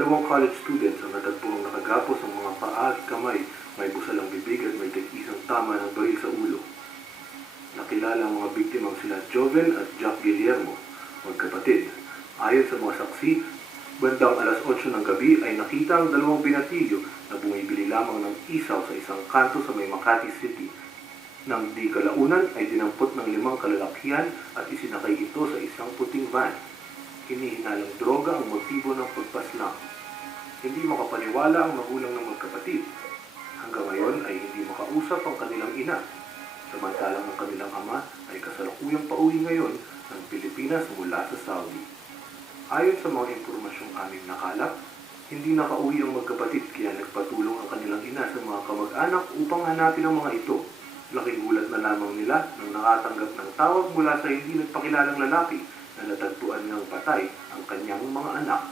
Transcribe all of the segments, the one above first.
Dalawang college students ang natagpuang nakagapos ang mga paa at kamay, may busalang bibig at may tig-isang tama ng baril sa ulo. Nakilala ang mga biktimang sila Joven at Jack Guillermo, magkapatid. Ayon sa mga saksi, bandang alas 8 ng gabi ay nakita ang dalawang binatilyo na bumibili lamang ng isaw sa isang kanto sa may Makati City. Nang di kalaunan ay dinampot ng 5 kalalakihan at isinakay ito sa isang puting van. Hinihinalang droga ang motibo ng pagpaslang. Hindi makapaniwala ang magulang ng magkapatid. Hanggang ngayon ay hindi makausap ang kanilang ina. Samantalang ang kanilang ama ay kasalukuyang pauwi ngayon ng Pilipinas mula sa Saudi. Ayon sa mga impormasyong aming nakalap, hindi nakauwi ang magkapatid kaya nagpatulong ang kanilang ina sa mga kamag-anak upang hanapin ang mga ito. Laking gulat na lamang nila nang nakatanggap ng tawag mula sa hindi nagpakilalang lalaki na natagpuan ng patay ang kanyang mga anak.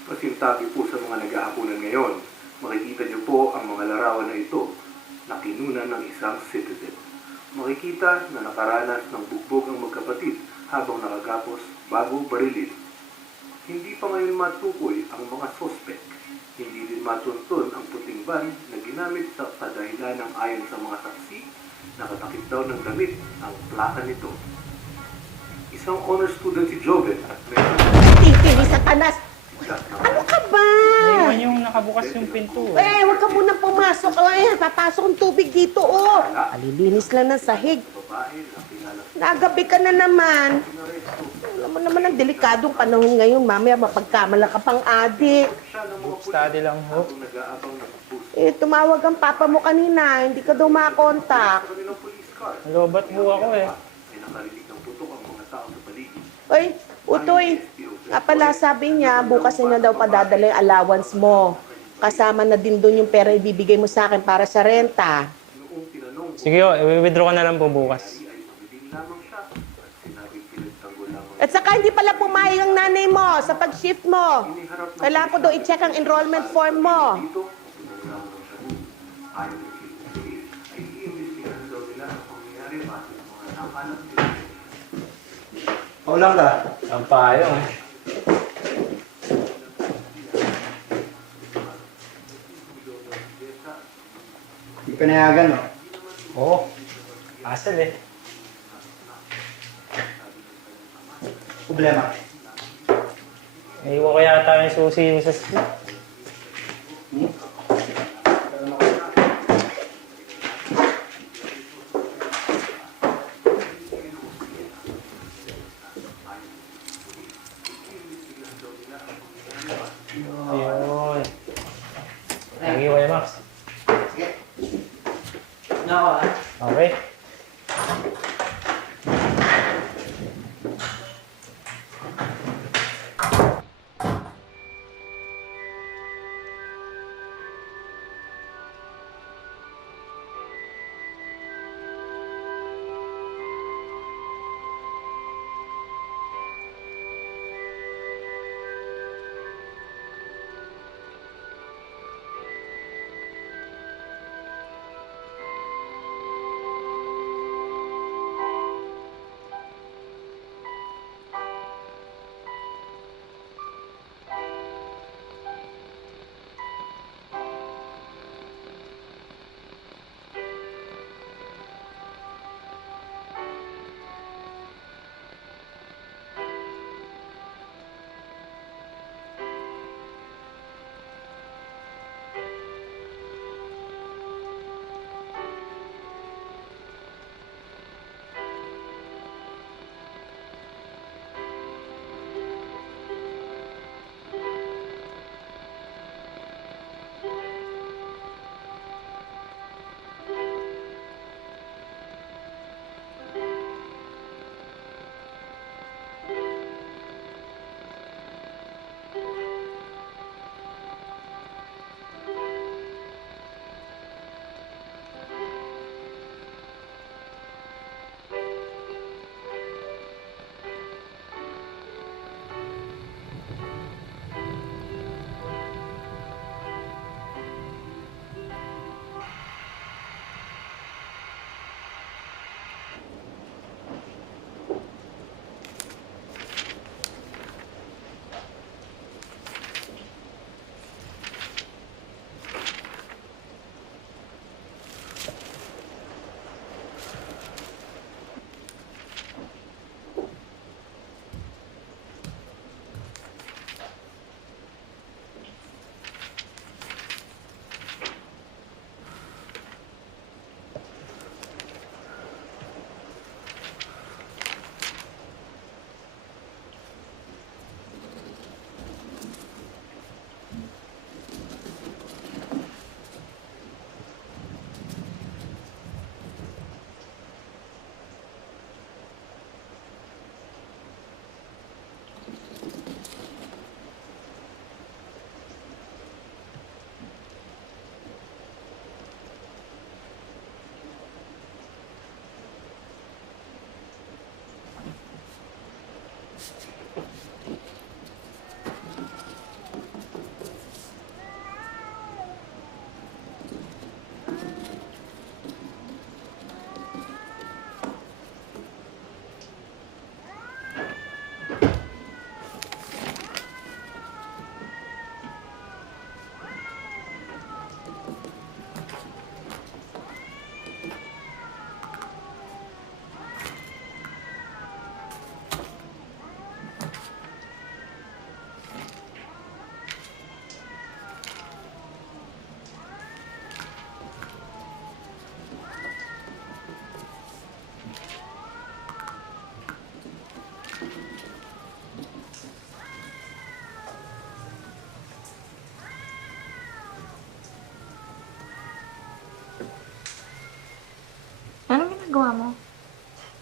Pasintabi po sa mga naghahapunan ngayon, makikita niyo po ang mga larawan na ito na kinunan ng isang citizen. Makikita na nakaranas ng bugbog ang magkapatid habang nakagapos bago barilin. Hindi pa ngayon matukoy ang mga sospek. Hindi din matuntun ang puting van na ginamit sa kadahilan ng ayon sa mga saksi, nakatakip daw ng damit ang plaka nito. Isang honor student si Joven at meron Titili sa tanas! Ano ka ba? Naiwan yung nakabukas yung pinto. Eh, huwag ka muna pumasok. Ay, papasok ang tubig dito, oh. Alilinis lang ng sahig. babae na kilala Nagabi ka na naman. Pinaresto. Alam mo naman ang delikadong panahon ngayon. Mamaya mapagkamala ka pang adik. Siya ng mga Book study lang ho. habang nag-aabang ng bus Eh, tumawag ang papa mo kanina. Hindi ka daw makakontak. sa kanilang police car. Lobat ho ako eh. Ay nakarinig ng putok ang mga tao sa paligid. Oy, Utoy. Nga pala, sabi niya, bukas na daw padadala yung allowance mo. Kasama na din doon yung pera ibibigay mo sa akin para sa renta. Noong tinanong Sige ho, i-withdraw ko na lang po bukas. ay magiging lamang siya at sinabing pinagtanggol lamang At saka hindi pala pumayag ang nanay mo sa pag-shift mo. Kailangan ko daw i-check ang enrollment form mo. dito kung lamang siya mo. Ayon sa police ay iimbestigahan daw nila ang pangyayari base sa mga nakakalap nila. Paulang ka. Ang payong eh. Di panayagan, no? Oo. Asal eh. Problema. Naiwan ko yata yung susi yung sa street. Hmm? Ayun. Thank you, Kuya Max. Sige. Nako, ha? Okay. Anong ginagawa mo?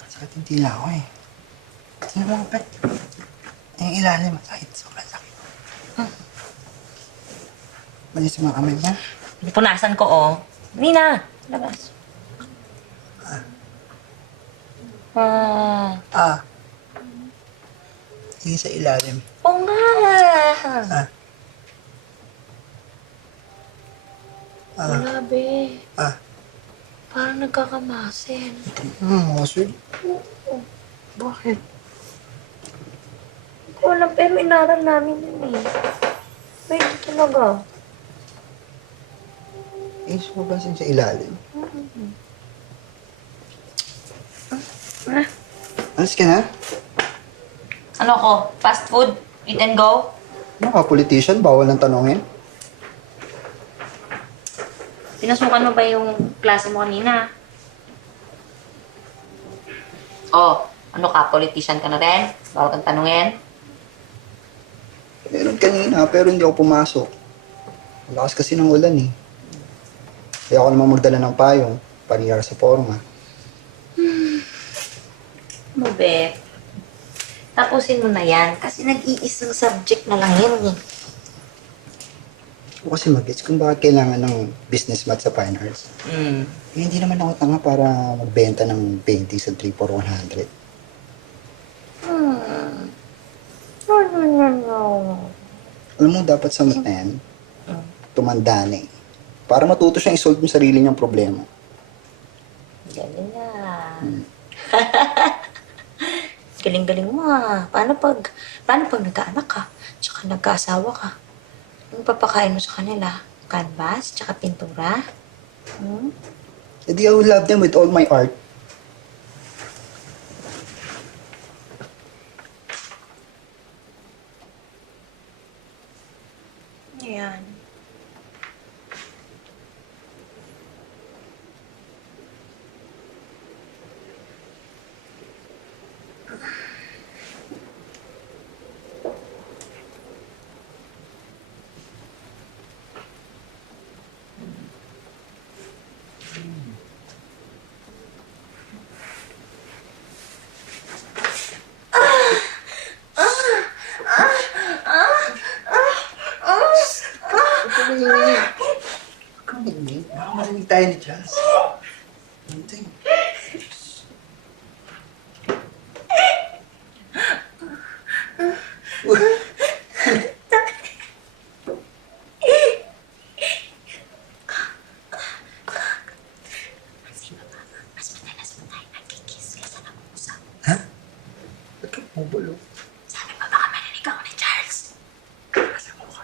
Sakit yung tila ko eh. Sino mo kapit? Yung ilalim, masakit. Sobrang sakit. Malis yung mga kamay niya. Punasan ko, oh. Hindi na. Labas. Ah. Yung sa ilalim. Oo nga. Wala, be. Parang nagkakamasin. Masul. Bakit? Hindi ko alam, pero inaral namin yun eh. Wait, talaga. Eh, sumabasin sa ilalim. Alis ka na? Ano ko? Fast food? Eat and go? Ano ka, politician? Bawal ng tanongin. Pinasukan mo ba yung klase mo kanina? Oh, ano ka? Politician ka na rin? Bawal kang tanungin? Meron kanina, pero hindi ako pumasok. Malakas kasi ng ulan eh. Kaya ako naman magdala ng payong, paniyara sa forma. Ano, be? Tapusin mo na yan kasi nag-iisang subject na lang yun eh. Ako kasi mag-gets kung bakit kailangan ng business math sa fine arts. Eh, hindi naman ako tanga para magbenta ng painting sa 3 for 100. No. Alam mo, dapat sa math na yan, tumanda na eh. Para matuto siyang isolve yung sarili niyang problema. Galing na. Galing-galing mo ah. Paano pag nagkaanak ka? Tsaka nagkaasawa ka? Anong papakain mo sa kanila? Canvas? Tsaka pintura? Eh di I will love them with all my art. Ayan. Kami, baka marinig tayo ni Charles. Hintay. Mas madalas mo tayo nagkikiss kaysa nag-uusap. Ha? Ba't ka bumubulo? Sabi mo baka marinig ako ni Charles. Kasi mo ka.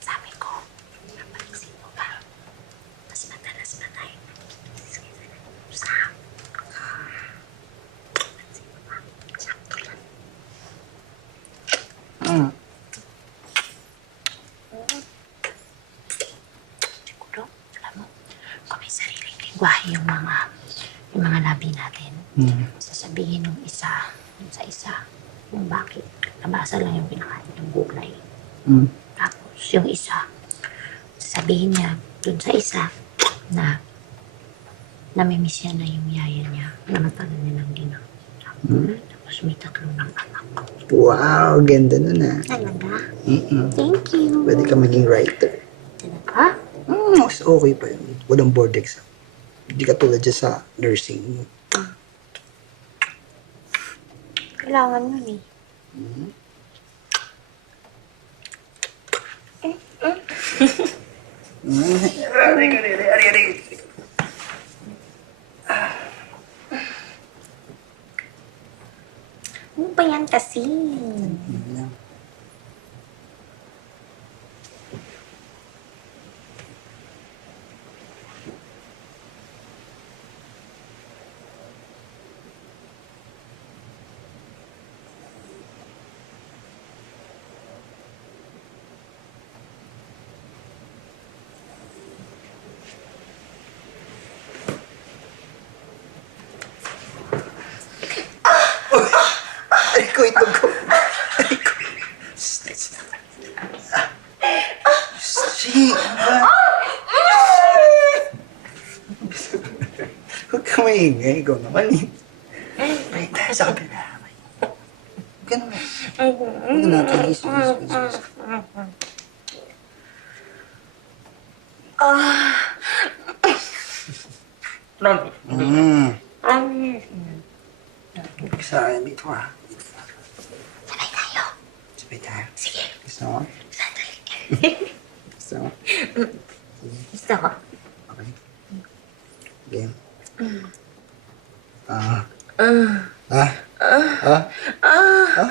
Sabi ko, napansin mo ba? Mas madalas na tayo nagkikiss kaysa nag-uusap. Napansin mo ba? Sakto lang. Siguro, alam mo, kung may sariling lingwahe yung mga labi natin. Sasabihin ng isa, yung sa isa, yung bakit. Nabasa lang yung pinakain ng gulay. Tapos yung isa, sasabihin niya dun sa isa na namimiss niya na yung yaya niya na matagal niya ng ginawa. Tapos may 3 ng anak. Wow, ganda nun ah. Talaga? Thank you. Pwede ka maging writer. Talaga? Mas okay pa yun. Walang board exam. Hindi ka tulad dyan sa nursing. Kailangan yun eh. Ano ba yan kasi? Ay ko, ito ko. Ay ko. Shit, ano ba? Huwag ka maingay. Ikaw naman eh. Ay, tayo sa kabila. Huwag ka naman. Huwag na natin. Huwag sa akin dito ah. Sabay tayo. Sabay tayo. Sige. Gusto mo? Sandali. Gusto mo? Gusto ko. Okay. Game. Ah. Ah. Ah. Ah.